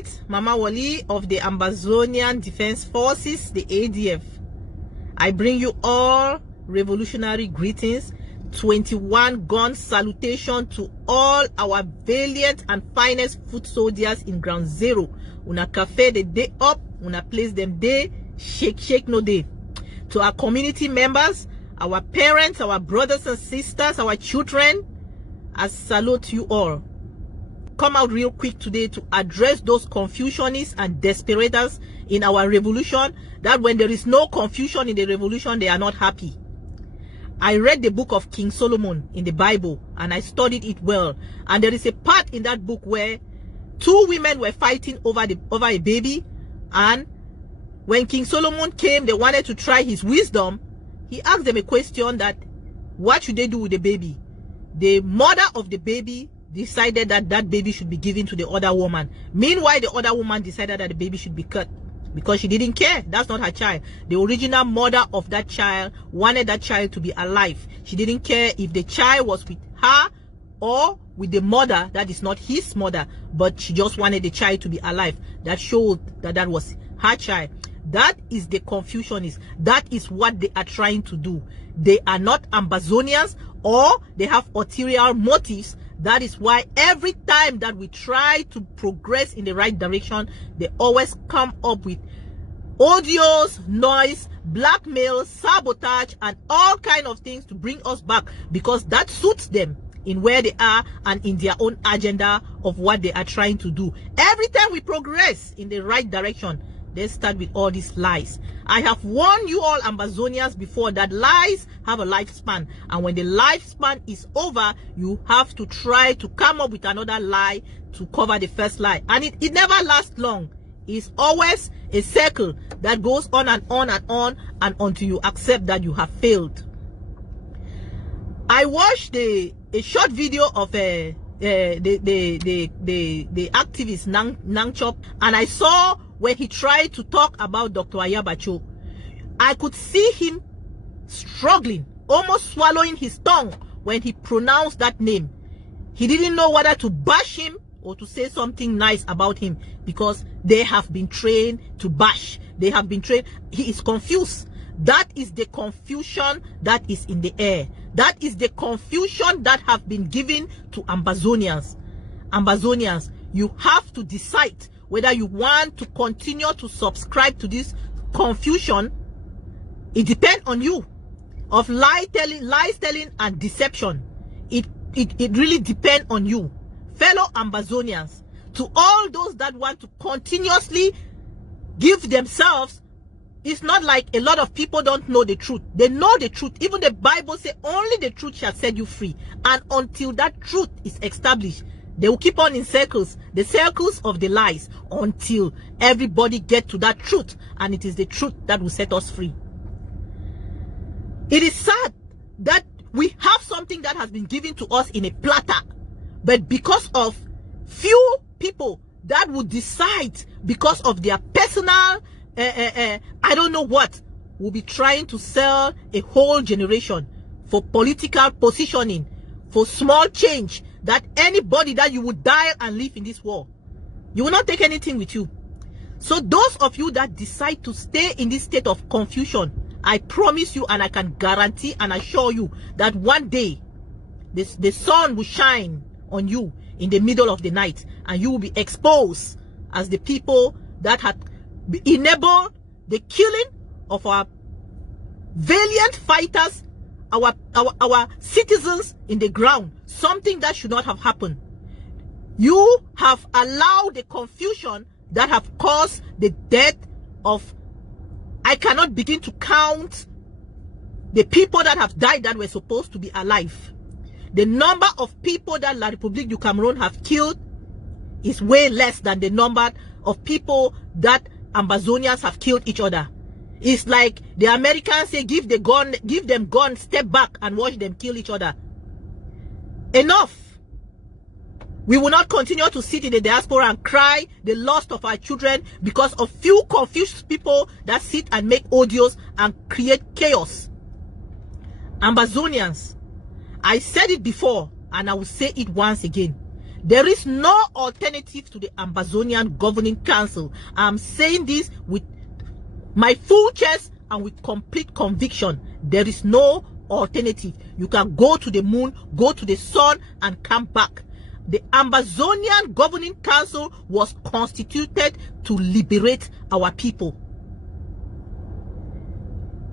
Lieutenant Mama Wali of the Ambazonian Defense Forces, the ADF. I bring you all revolutionary greetings, 21 gun salutation to all our valiant and finest foot soldiers in ground zero. Una cafe the day up, una place them day, shake no day. To our community members, our parents, our brothers and sisters, our children, I salute you all. Come out real quick today to address those confusionists and desperators in our revolution, that when there is no confusion in the revolution, they are not happy. I read the book of King Solomon in the Bible and I studied it well. And there is a part in that book where two women were fighting over a baby, and when King Solomon came, they wanted to try his wisdom. He asked them a question that, what should they do with the baby? The mother of the baby decided that that baby should be given to the other woman. Meanwhile, the other woman decided that the baby should be cut because she didn't care. That's not her child. The original mother of that child wanted that child to be alive. She didn't care if the child was with her or with the mother that is not his mother, but she just wanted the child to be alive. That showed that that was her child. That is the Confucianists. That is what they are trying to do. They are not Ambazonians, or they have ulterior motives. That is why every time that we try to progress in the right direction, they always come up with audios, noise, blackmail, sabotage, and all kind of things to bring us back, because that suits them in where they are and in their own agenda of what they are trying to do. Every time we progress in the right direction, they start with all these lies. I have warned you all Ambazonians before that lies have a lifespan, and when the lifespan is over, you have to try to come up with another lie to cover the first lie, and it never lasts long. It's always a circle that goes on and on and on, and until you accept that you have failed. I watched a short video of the activist Nang Chop, and I saw when he tried to talk about Dr. Ayabacho. I could see him struggling, almost swallowing his tongue when he pronounced that name. He didn't know whether to bash him or to say something nice about him, because they have been trained to bash. They have been trained. He is confused. That is the confusion that is in the air. That is the confusion that have been given to Ambazonians. Ambazonians, you have to decide whether you want to continue to subscribe to this confusion. It depends on you, of lies telling and deception. It really depends on you. Fellow Ambazonians, to all those that want to continuously give themselves, it's not like a lot of people don't know the truth. They know the truth. Even the Bible says only the truth shall set you free. And until that truth is established, they will keep on in circles, the circles of the lies, until everybody get to that truth, and it is the truth that will set us free. It is sad that we have something that has been given to us in a platter, but because of few people that would decide, because of their personal, I don't know what, will be trying to sell a whole generation for political positioning, for small change, that anybody that you would die and live in this world, you will not take anything with you. So those of you that decide to stay in this state of confusion, I promise you, and I can guarantee and assure you, that one day the sun will shine on you in the middle of the night, and you will be exposed as the people that had enabled the killing of our valiant fighters, our citizens in the ground, something that should not have happened. You have allowed the confusion that have caused the death of, I cannot begin to count the people that have died that were supposed to be alive. The number of people that La République du Cameroon have killed is way less than the number of people that Ambazonians have killed each other. It's like the Americans say, give them guns, step back and watch them kill each other. Enough. We will not continue to sit in the diaspora and cry the loss of our children because of few confused people that sit and make audios and create chaos. Ambazonians, I said it before and I will say it once again. There is no alternative to the Ambazonian Governing Council. I'm saying this with my full chest and with complete conviction. There is no alternative. You can go to the moon, go to the sun, and come back. The Ambazonian Governing Council was constituted to liberate our people.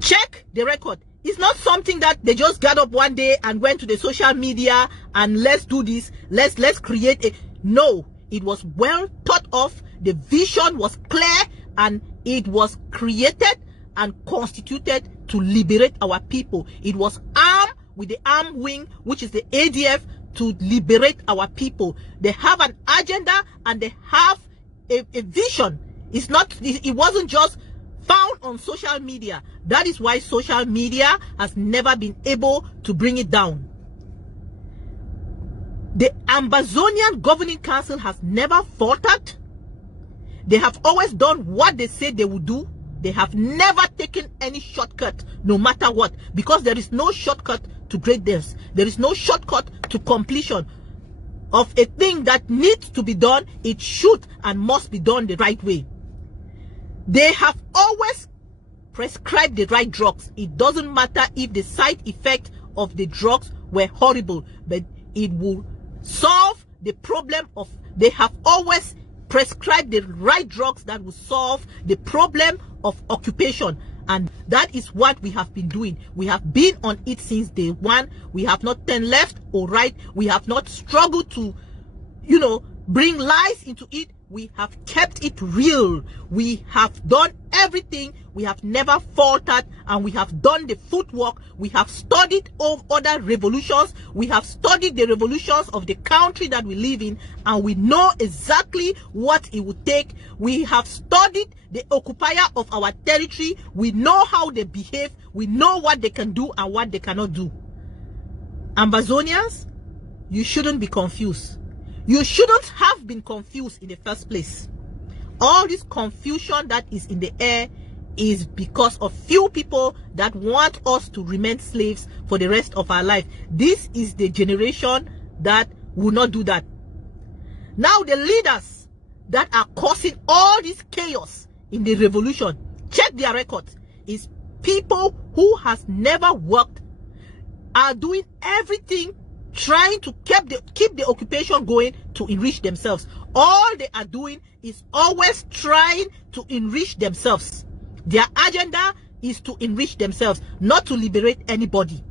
Check the record. It's not something that they just got up one day and went to the social media and let's do this, let's create a... No, it was well thought of. The vision was clear and it was created and constituted to liberate our people. It was armed with the armed wing, which is the ADF, to liberate our people. They have an agenda and they have a vision. It wasn't just found on social media. That is why social media has never been able to bring it down. The Ambazonian Governing Council has never faltered. They have always done what they said they would do. They have never taken any shortcut, no matter what, because there is no shortcut to greatness. There is no shortcut to completion of a thing that needs to be done. It should and must be done the right way. They have always prescribed the right drugs. It doesn't matter if the side effect of the drugs were horrible, but it will solve the problem of... They have always prescribed the right drugs that will solve the problem of occupation, and that is what we have been doing. We have been on it since day one. We have not turned left or right. We have not struggled to, bring lies into it. We have kept it real. We have done everything. We have never faltered, and we have done the footwork. We have studied of other revolutions. We have studied the revolutions of the country that we live in, and we know exactly what it would take. We have studied the occupier of our territory. We know how they behave. We know what they can do and what they cannot do. Ambazonians, you shouldn't be confused. You shouldn't have been confused in the first place. All this confusion that is in the air is because of few people that want us to remain slaves for the rest of our life. This is the generation that will not do that. Now the leaders that are causing all this chaos in the revolution, check their records, is people who has never worked, are doing everything trying to keep the occupation going to enrich themselves. All they are doing is always trying to enrich themselves. Their agenda is to enrich themselves, not to liberate anybody.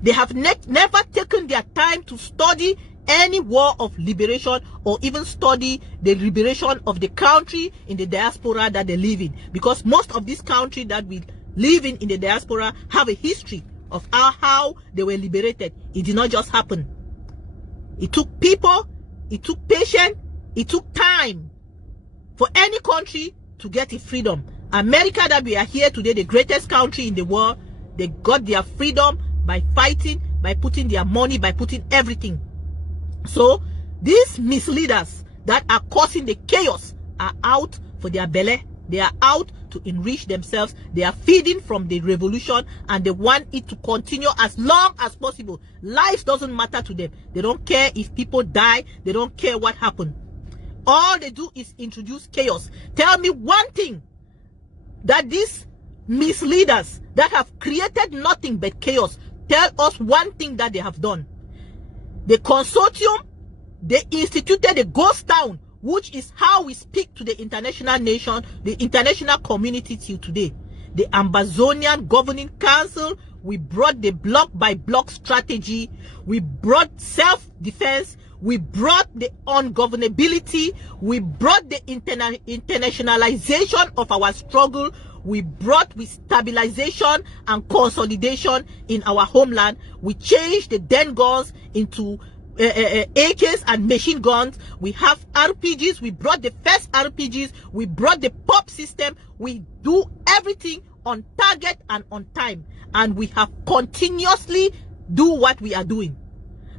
They have never taken their time to study any war of liberation or even study the liberation of the country in the diaspora that they live in, because most of this country that we live in the diaspora have a history of how they were liberated. It did not just happen. It took people, it took patience, it took time for any country to get its freedom. America that we are here today, the greatest country in the world, they got their freedom by fighting, by putting their money, by putting everything. So these misleaders that are causing the chaos are out for their belly. They are out to enrich themselves. They are feeding from the revolution and they want it to continue as long as possible. Life doesn't matter to them. They don't care if people die. They don't care what happened. All they do is introduce chaos. Tell me one thing that these misleaders that have created nothing but chaos, tell us one thing that they have done. The consortium, they instituted the ghost town, which is how we speak to the international nation, the international community till today. The Ambazonian Governing Council, we brought the block by block strategy, we brought self-defense, we brought the ungovernability, we brought the internationalization of our struggle, we brought with stabilization and consolidation in our homeland. We changed the den guns into AKs and machine guns. We have RPGs. We brought the first RPGs. We brought the POP system. We do everything on target and on time. And we have continuously do what we are doing.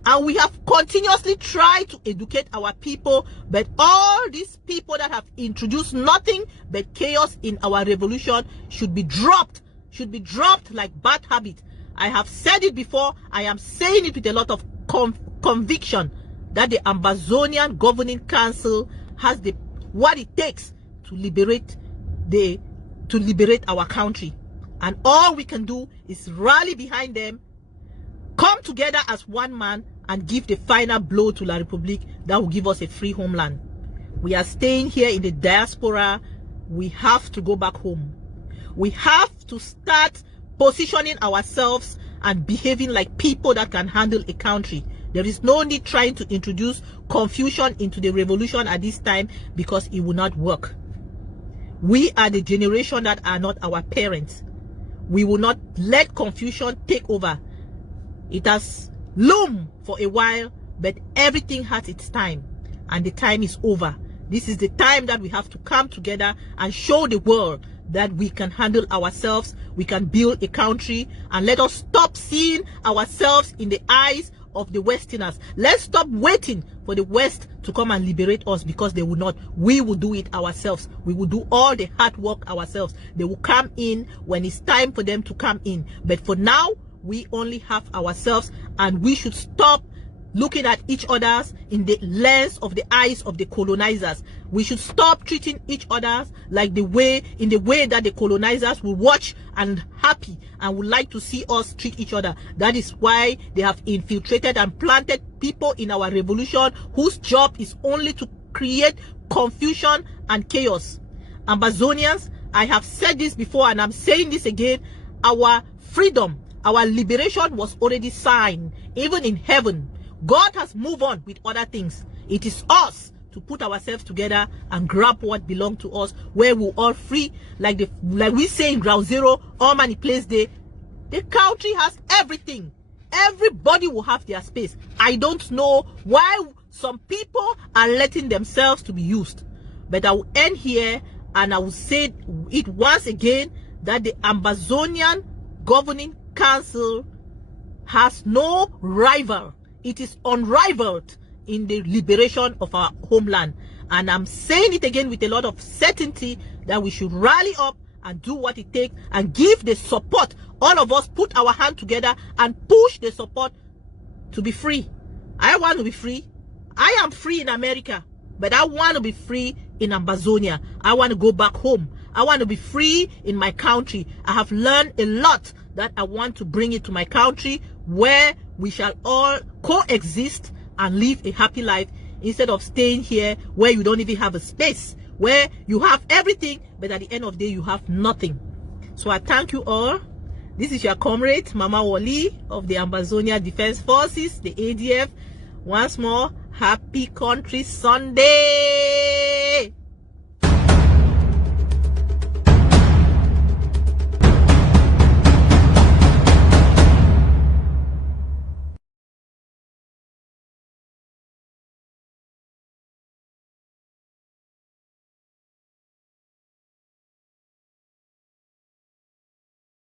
And we have continuously tried to educate our people. But all these people that have introduced nothing but chaos in our revolution should be dropped. Should be dropped like bad habit. I have said it before. I am saying it with a lot of conviction that the Ambazonian Governing Council has what it takes to liberate our country. And all we can do is rally behind them, come together as one man, and give the final blow to La Republique that will give us a free homeland. We are staying here in the diaspora. We have to go back home. We have to start positioning ourselves and behaving like people that can handle a country. There is no need trying to introduce confusion into the revolution at this time, because it will not work. We are the generation that are not our parents. We will not let confusion take over. It has loomed for a while, but everything has its time, and the time is over. This is the time that we have to come together and show the world that we can handle ourselves, we can build a country, and let us stop seeing ourselves in the eyes of the Westerners. Let's stop waiting for the West to come and liberate us, because they will not. We will do it ourselves. We will do all the hard work ourselves. They will come in when it's time for them to come in. But for now, we only have ourselves, and we should stop looking at each other in the lens of the eyes of the colonizers. We should stop treating each other like in the way that the colonizers will watch and happy and would like to see us treat each other. That is why they have infiltrated and planted people in our revolution whose job is only to create confusion and chaos. Ambazonians, I have said this before and I'm saying this again, our freedom, our liberation was already signed, even in heaven. God has moved on with other things. It is us to put ourselves together and grab what belongs to us, where we're all free. Like we say in Ground Zero, all money place there. The country has everything. Everybody will have their space. I don't know why some people are letting themselves to be used. But I will end here, and I will say it once again, that the Ambazonian Governing Council has no rival. It is unrivaled in the liberation of our homeland. And I'm saying it again with a lot of certainty that we should rally up and do what it takes and give the support. All of us put our hand together and push the support to be free. I want to be free. I am free in America, but I want to be free in Ambazonia. I want to go back home. I want to be free in my country. I have learned a lot that I want to bring it to my country, where we shall all coexist and live a happy life, instead of staying here where you don't even have a space, where you have everything, but at the end of the day, you have nothing. So I thank you all. This is your comrade, Mama Wali of the Ambazonia Defense Forces, the ADF. Once more, happy Country Sunday.